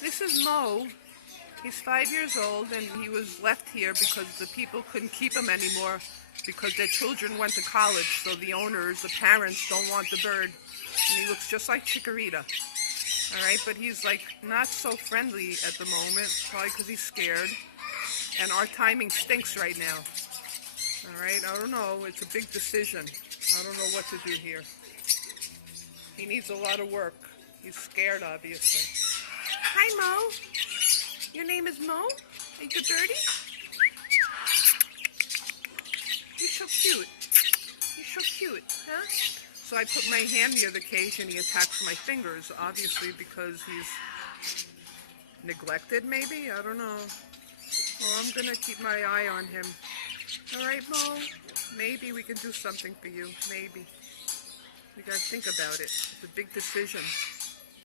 This is Mo. He's 5 years old, and he was left here because the people couldn't keep him anymore because their children went to college, so the owners, the parents, don't want the bird. And he looks just like Chikorita. All right, but he's like not so friendly at the moment, probably because he's scared. And our timing stinks right now. All right, I don't know. It's a big decision. I don't know what to do here. He needs a lot of work. He's scared, obviously. Hi, Mo. Your name is Mo? Are you dirty? You're so cute. You're so cute, huh? So I put my hand near the cage and he attacks my fingers, obviously because he's neglected, maybe? I don't know. Well, I'm going to keep my eye on him. All right, Mo? Maybe we can do something for you. Maybe. We got to think about it. It's a big decision.